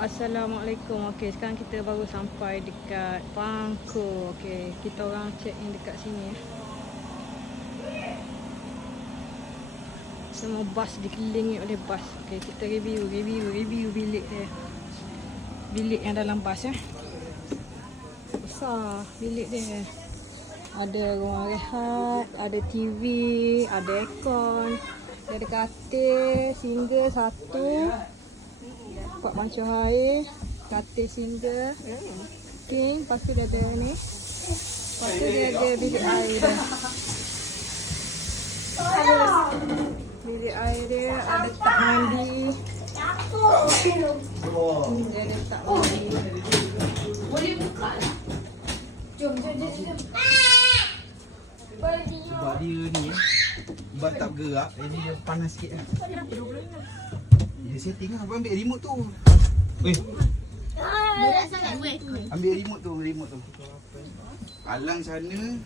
Assalamualaikum. Okey, sekarang kita baru sampai dekat Pangkor. Okey, kita orang check in dekat sini. Semua bas dikelilingi oleh bas. Okey, kita review bilik dia. Bilik yang dalam bas besar bilik dia. Ada ruang rehat, ada TV, ada aircon, ada katil single satu. Tempat mancung air, katil single, king, lepas tu dia ada ni. Lepas tu dia ada bilik air dia. Bilik air dia ada tak mandi. Dia ada tak mandi. Boleh buka lah. Jom. Sebab dia ni Sebab tak bergerak, jadi dia panas sikit lah. Dia setting lah, abang ambil remote tu. Weh, Berat sangat weh. ambil remote tu. Alang sana